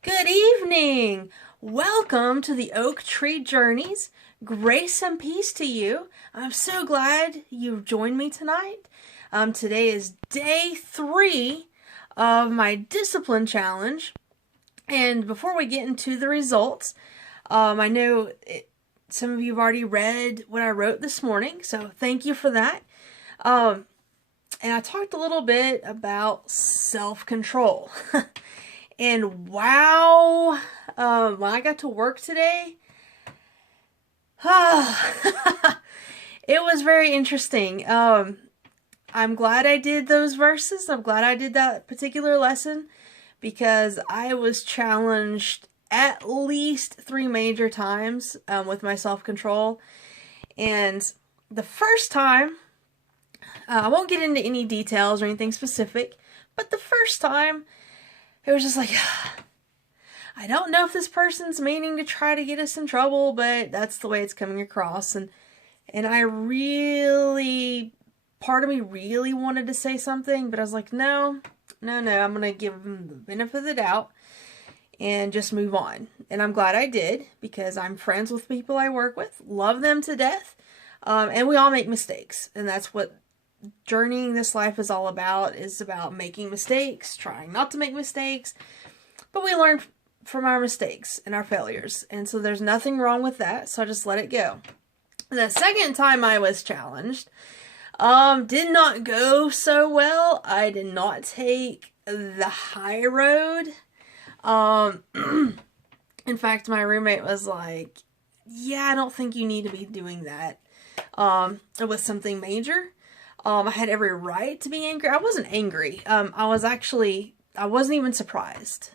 Good evening. Welcome to the Oak Tree Journeys. Grace and peace to you. I'm so glad you've joined me tonight. Today is day 3 of my discipline challenge. And before we get into the results, I know some of you have already read what I wrote this morning, so thank you for that. And I talked a little bit about self-control. And wow, when I got to work today, it was very interesting. I'm glad I did those verses. I'm glad I did that particular lesson because I was challenged at least 3 major times with my self-control. And the first time, I won't get into any details or anything specific, but the first time, it was just like, I don't know if this person's meaning to try to get us in trouble, but that's the way it's coming across. And I really, part of me really wanted to say something, but I was like, no, I'm going to give them the benefit of the doubt and just move on. And I'm glad I did because I'm friends with people I work with, love them to death, and we all make mistakes. And that's what journeying this life is all about, is about making mistakes, trying not to make mistakes, but we learn from our mistakes and our failures, and so there's nothing wrong with that, so I just let it go. The second time I was challenged, did not go so well. I did not take the high road. In fact, my roommate was like, yeah, I don't think you need to be doing that. It was something major. I had every right to be angry. I wasn't angry. I wasn't even surprised.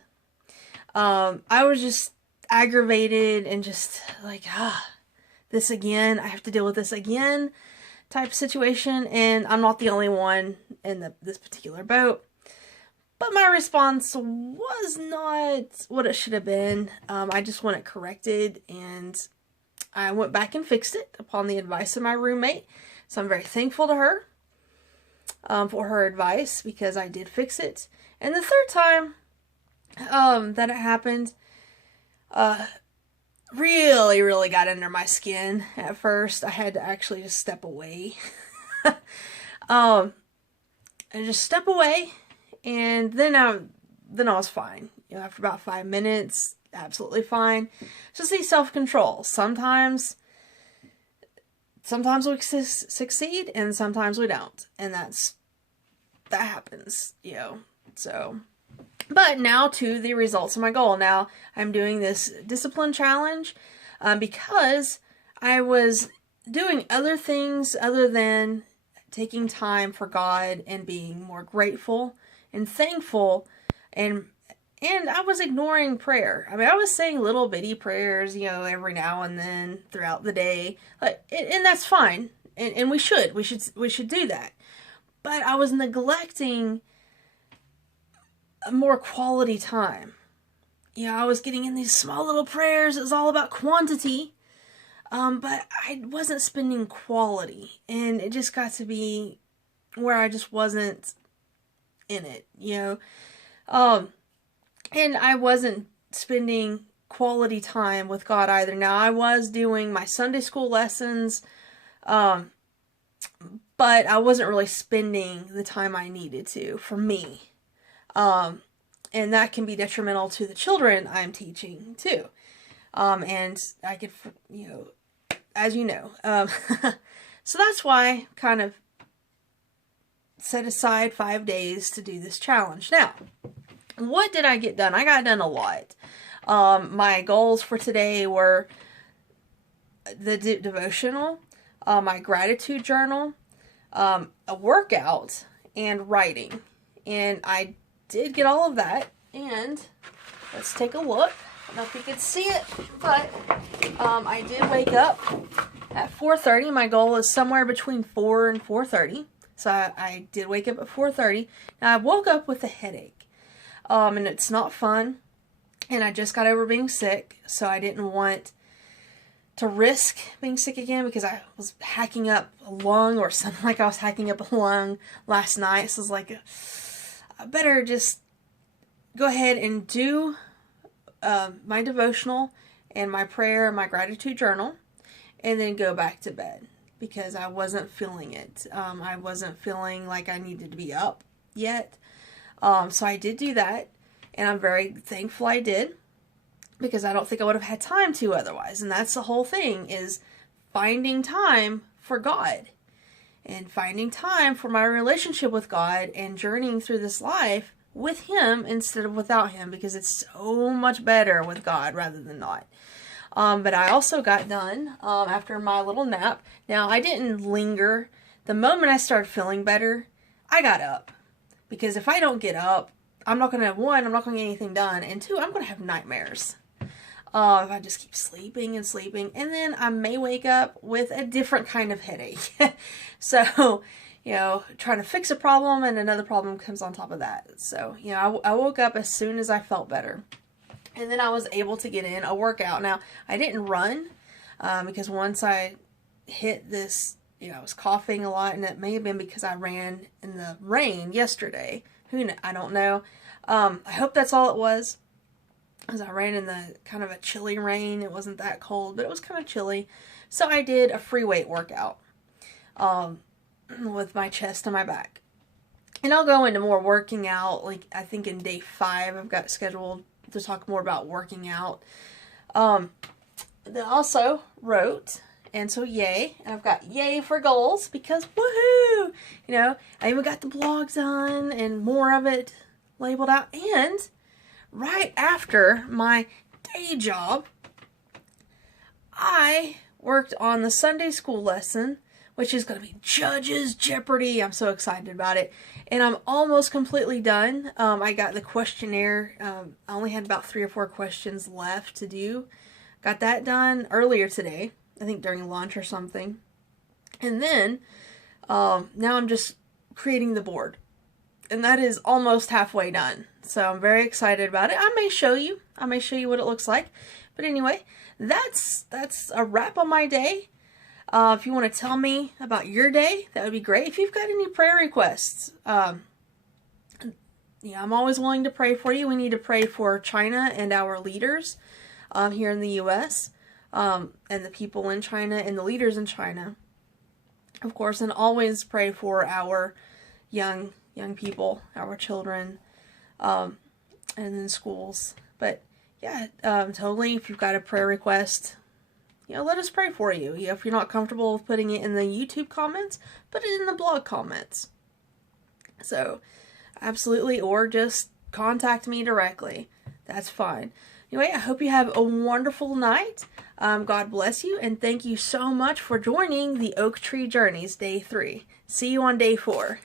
I was just aggravated and just like, this again. I have to deal with this again type of situation. And I'm not the only one in this particular boat. But my response was not what it should have been. I just want it corrected, and I went back and fixed it upon the advice of my roommate. So I'm very thankful to her. For her advice, because I did fix it. And the third time that it happened, really got under my skin at first. I had to actually just step away. And just step away, and then I was fine. You know, after about 5 minutes, absolutely fine. Just need self-control. Sometimes we succeed, and sometimes we don't. And that happens, you know. So, but now to the results of my goal. Now, I'm doing this discipline challenge because I was doing other things other than taking time for God and being more grateful and thankful, and I was ignoring prayer. I mean, I was saying little bitty prayers, you know, every now and then throughout the day, and that's fine. And we should do that. But I was neglecting more quality time. You know, I was getting in these small little prayers. It was all about quantity, but I wasn't spending quality, and it just got to be where I just wasn't in it, you know. And I wasn't spending quality time with God either. Now, I was doing my Sunday school lessons, but I wasn't really spending the time I needed to for me. And that can be detrimental to the children I'm teaching, too. And I could, you know, as you know. So that's why I kind of set aside 5 days to do this challenge. Now, what did I get done? I got done a lot. My goals for today were the devotional, my gratitude journal, a workout, and writing. And I did get all of that. And let's take a look. I don't know if you can see it, but I did wake up at 4:30. My goal is somewhere between 4 and 4:30. So I did wake up at 4:30. Now, I woke up with a headache. And it's not fun, and I just got over being sick, so I didn't want to risk being sick again because I was hacking up a lung, or something like I was hacking up a lung last night, so I was like, I better just go ahead and do my devotional and my prayer and my gratitude journal, and then go back to bed because I wasn't feeling it. I wasn't feeling like I needed to be up yet. So I did do that, and I'm very thankful I did, because I don't think I would have had time to otherwise. And that's the whole thing, is finding time for God and finding time for my relationship with God and journeying through this life with Him instead of without Him, because it's so much better with God rather than not. But I also got done after my little nap. Now, I didn't linger. The moment I started feeling better, I got up. Because if I don't get up, I'm not going to, one, I'm not going to get anything done, and two, I'm going to have nightmares. If I just keep sleeping and sleeping, and then I may wake up with a different kind of headache. So, trying to fix a problem and another problem comes on top of that. So, I woke up as soon as I felt better. And then I was able to get in a workout. Now, I didn't run because once I hit this, I was coughing a lot, and it may have been because I ran in the rain yesterday. I don't know. I hope that's all it was. Because I ran in the kind of a chilly rain. It wasn't that cold, but it was kind of chilly. So I did a free weight workout with my chest and my back. And I'll go into more working out. Like, I think in day 5, I've got scheduled to talk more about working out. Then also wrote, and so yay. And I've got yay for goals, because woohoo! I even got the blog done and more of it labeled out. And right after my day job, I worked on the Sunday school lesson, which is going to be Judges Jeopardy. I'm so excited about it. And I'm almost completely done. I got the questionnaire. I only had about 3 or 4 questions left to do. Got that done earlier today, I think during lunch or something. And then now I'm just creating the board. And that is almost halfway done. So I'm very excited about it. I may show you what it looks like. But anyway, that's a wrap on my day. If you want to tell me about your day, that would be great. If you've got any prayer requests, I'm always willing to pray for you. We need to pray for China and our leaders here in the U.S. And the people in China and the leaders in China, of course, and always pray for our young people, our children, and in schools. But yeah, totally, if you've got a prayer request, let us pray for you. If you're not comfortable with putting it in the YouTube comments, put it in the blog comments. So, absolutely, or just contact me directly. That's fine. Anyway, I hope you have a wonderful night. God bless you, and thank you so much for joining the Oak Tree Journeys Day 3. See you on Day 4.